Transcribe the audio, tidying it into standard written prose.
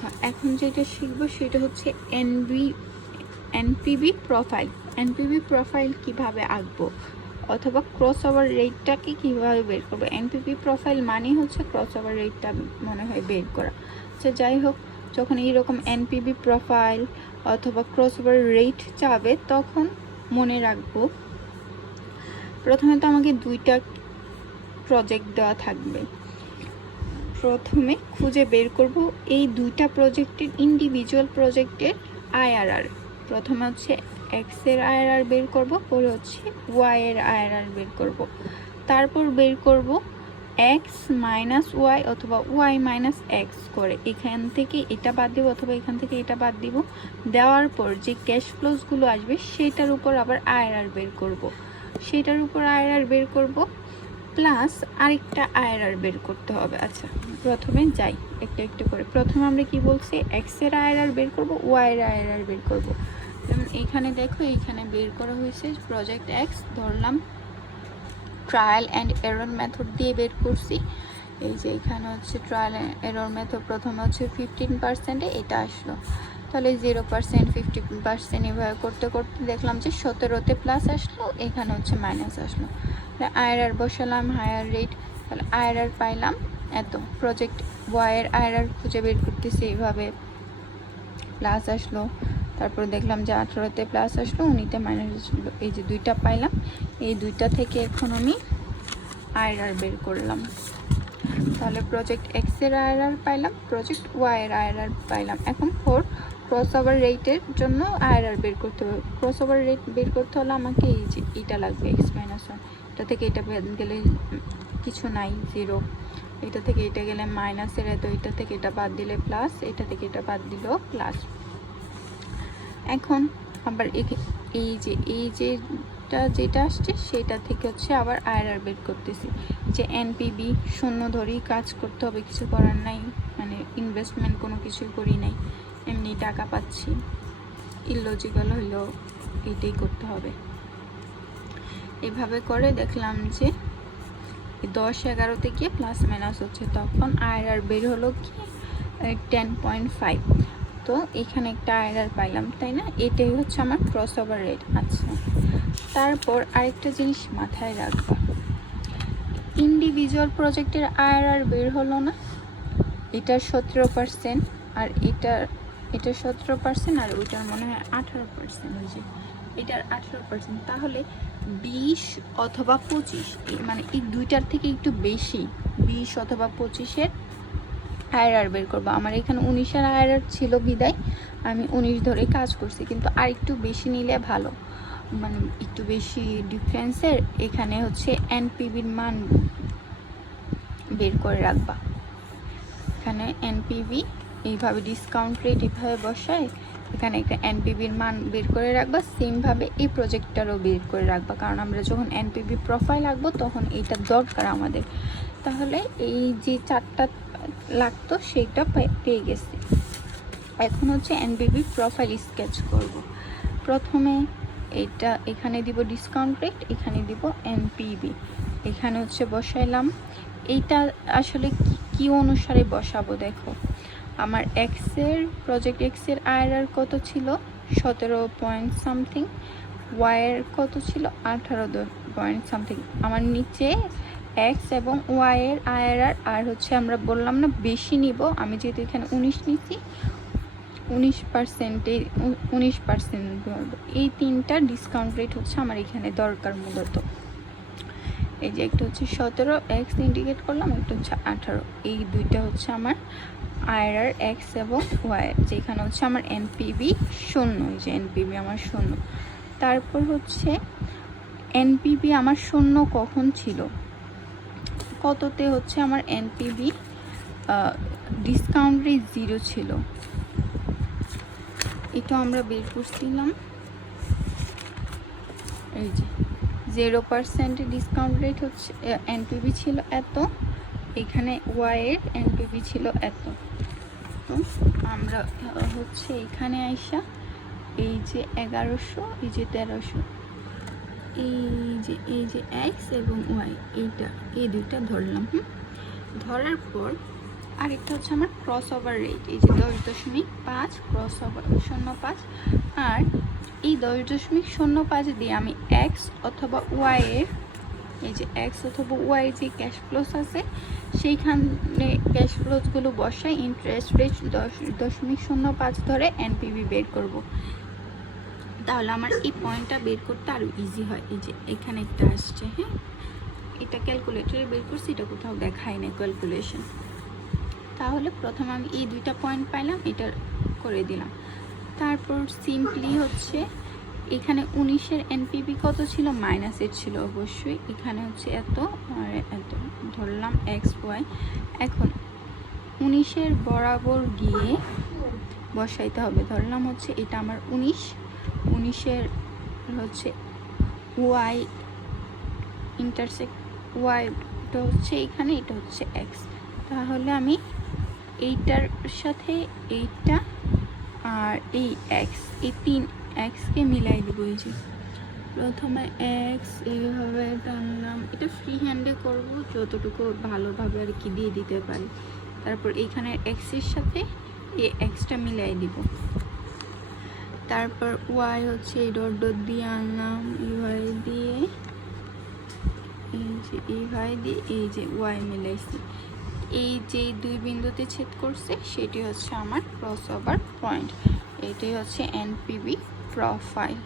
দেখো এখন যেটা শিখবো সেটা হচ্ছে এনপিভি প্রোফাইল। এনপিভি প্রোফাইল কিভাবে আঁকবো অথবা ক্রস ওভার রেটটাকে কীভাবে বের করবো। এনপিভি প্রোফাইল মানে হচ্ছে ক্রস ওভার রেটটা মনে হয় বের করা। আচ্ছা যাই হোক, যখন এইরকম এনপিভি প্রোফাইল অথবা ক্রস ওভার রেট চাবে তখন মনে রাখবো প্রথমে তো আমাকে দুইটা প্রজেক্ট দেওয়া থাকবে। প্রথমে খুঁজে বের করব এই দুইটা প্রজেক্টের ইন্ডিভিজুয়াল প্রজেক্টের আইআরআর। প্রথমে হচ্ছে এক্স এর আইআরআর বের করব, পরে হচ্ছে ওয়াই এর আইআরআর বের করব, তারপর বের করব এক্স মাইনাস ওয়াই অথবা ওয়াই মাইনাস এক্স করে। এখান থেকে এটা বাদ দেব অথবা এখান থেকে এটা বাদ দিব। দেওয়ার পর যে ক্যাশ ফ্লোসগুলো আসবে সেটার উপর আবার আইআরআর বের করব, সেটার উপর আইআরআর বের করব প্লাস আরেকটা আইআরআর বের করতে হবে। আচ্ছা প্রথমে যাই একটা একটু করে। প্রথমে আমরা কি বলছি, এক্স এর আইআরআর বের করব, ওয়াই এর আইআরআর বের করব। যেমন এখানে দেখো এখানে বের করা হয়েছে প্রজেক্ট এক্স, ধরলাম ট্রায়াল অ্যান্ড এরর মেথড দিয়ে বের করছি। এই যে এখানে হচ্ছে ট্রায়াল অ্যান্ড এরর মেথড প্রথমে হচ্ছে 15%-এ এটা আসলো, তাহলে 0%, 50% এভাবে করতে করতে দেখলাম যে 17-তে প্লাস আসলো, এখানে হচ্ছে মাইনাস আসলো। আইআরআর বসালাম হায়ার রেট, তাহলে আইআরআর পাইলাম এত। প্রজেক্ট ওয়াইয়ের আইআরআর খুঁজে বের করতেছি, এইভাবে প্লাস আসলো, তারপর দেখলাম যে 18-তে প্লাস আসলো, 19-তে মাইনাস আসলো। এই যে দুইটা পাইলাম, এই দুইটা থেকে এখন আমি আইআরআর বের করলাম। তাহলে প্রজেক্ট এক্স এর আইআরআর পাইলাম, প্রজেক্ট ওয়াই এর আইআরআর পাইলাম। এখন ফোর ক্রস ওভার রেটের জন্য আইআরআর বের করতে হবে। ক্রস ওভার রেট বের করতে হলে আমাকে এই যে এটা লাগবে এক্স মাইনাস ওয়ান, এটা থেকে এটা গেলে কিছু নাই, 0। এটা থেকে এটা গেলে মাইনাসের এত, এটা থেকে এটা বাদ দিলে প্লাস, এটা থেকে এটা বাদ দিল প্লাস। এখন আবার এই যেটা আসছে সেটা থেকে হচ্ছে আবার আইআরআর বের করতেছি। যে এনপিভি শূন্য ধরেই কাজ করতে হবে, কিছু করার নাই, মানে ইনভেস্টমেন্ট কোনো কিছুই করি নাই, এমনি টাকা পাচ্ছি, ইললজিক্যাল হইলেও এটাই করতে হবে। এভাবে করে দেখলাম যে 10-11-তে গিয়ে প্লাস মাইনাস হচ্ছে, তখন আইআরআর বের হলো কি 10.5। তো এখানে একটা আইআরআর পাইলাম, তাই না? এটাই হচ্ছে আমার ক্রস ওভার রেট। আচ্ছা তারপর আরেকটা জিনিস মাথায় রাখবা, ইন্ডিভিজুয়াল প্রজেক্টের আইআরআর বের হলো না, এটার 17% আর এটার 17% আর ওইটার মনে হয় 18%, ওই যে এটার 18%, তাহলে 20 অথবা 25, মানে এই দুইটার থেকে একটু বেশি 20 অথবা 25-এর আইআরআর বের করবো। আমার এখানে 19-এর আইআরআর ছিল বিদায় আমি 19 ধরে কাজ করছি, কিন্তু আর একটু বেশি নিলে ভালো, মানে একটু বেশি ডিফারেন্সের। এখানে হচ্ছে এনপিভির মান বের করে রাখবা। এখানে এনপিভি এইভাবে ডিসকাউন্ট রেট এইভাবে বসায়, এখানে একটা এনপিভির মান বের করে রাখবা। সেমভাবে এই প্রজেক্টটারও বের করে রাখবা, কারণ আমরা যখন এনপিভি প্রোফাইল আঁকবো তখন এইটা দরকার আমাদের। তাহলে এই যে 4টা লাগতো সেইটা পেয়ে গেছি। এখন হচ্ছে এনপিভি প্রোফাইল স্কেচ করব। প্রথমে এটা এখানে দিব ডিসকাউন্ট রেট, এখানে দিব এনপিভি, এখানে হচ্ছে বসাইলাম। এইটা আসলে কি অনুসারে বসাবো দেখো, আমার প্রজেক্ট এক্সের আইআরআর কত ছিল 17 পয়েন্ট সামথিং, ওয়াইয়ের কত ছিল 18 পয়েন্ট সামথিং। আমার নিচে এক্স এবং ওয়াইয়ের আইআরআর আর হচ্ছে আমরা বললাম না বেশি নিব, আমি যেহেতু এখানে 19 নিচ্ছি 19%, এই 3টা ডিসকাউন্ট রেট হচ্ছে আমার এখানে দরকার মূলত। এই যে একটা হচ্ছে 17 এক্স ইন্ডিকেট করলাম, একটা হচ্ছে 18, এই দুইটা হচ্ছে আমার আইআরআর এক্স এবং ওয়াই, যেখানে হচ্ছে আমার এনপিভি 0, এই যে এনপিভি আমার 0। তারপর হচ্ছে এনপিভি আমার 0 কখন ছিল, কততে হচ্ছে আমার এনপিভি ডিসকাউন্ট রেট 0 ছিল, এটা আমরা বের করছিলাম। এই যে 0% ডিসকাউন্ট রেট হচ্ছে এনপিভি ছিল এত, এখানে ওয়াইয়ের এনপিভি ছিল এত। তো আমরা হচ্ছে এখানে আইসা এই যে 1100, এই যে 1300, এই যে এক্স এবং ওয়াই, এই দুইটা ধরলাম। ধরার পর আরেকটা হচ্ছে আমার ক্রস ওভার রেট, এই যে 10.5 ক্রস ওভার 0.5, আর এই 10.05 দিয়ে আমি এক্স অথবা ওয়াই এর, এই যে এক্স অথবা ওয়াই যে ক্যাশ ফ্লোস আছে সেইখানে ক্যাশ ফ্লোসগুলো বসাই, ইন্টারেস্ট রেট 10.05 ধরে এনপিভি বের করব। তাহলে আমার এই পয়েন্টটা বের করতে আরও ইজি হয়। এই যে এখানে একটা আসছে, হ্যাঁ এটা ক্যালকুলেটরে বের করছি, এটা কোথাও দেখাই না ক্যালকুলেশন। তাহলে প্রথমে আমি এই দুইটা পয়েন্ট পাইলাম, এটা করে দিলাম। তারপর সিম্পলি হচ্ছে এখানে 19-এর এনপিভি কত ছিল, মাইনাসের ছিল অবশ্যই, এখানে হচ্ছে এত আর এত ধরলাম এক্স ওয়াই। এখন 19-এর বরাবর গিয়ে বসাইতে হবে, ধরলাম হচ্ছে এটা আমার 19-এর হচ্ছে ওয়াই ইন্টারসেক্ট ওয়াইটা হচ্ছে এখানে, এটা হচ্ছে এক্স। তাহলে আমি এইটার সাথে এইটা আর এই এক্স, এই 3 এক্সকে মিলাই দেবো। এই যে প্রথমে এক্স এইভাবে টানলাম, এটা ফ্রি হ্যান্ডে করবো যতটুকু ভালোভাবে আর কি দিয়ে দিতে পারি। তারপর এইখানে এক্সের সাথে এই এক্সটা মিলাই দিব। তারপর ওয়াই হচ্ছে এই ডট ডট দিয়ে আনলাম, ইউআই দিয়ে, এই যে ইউআই দিয়ে এই যে ওয়াই মিলাইছি। এই যে দুই বিন্দুতে ছেদ করছে সেটি হচ্ছে আমার ক্রস ওভার পয়েন্ট, এটাই হচ্ছে এনপিভি প্রোফাইল।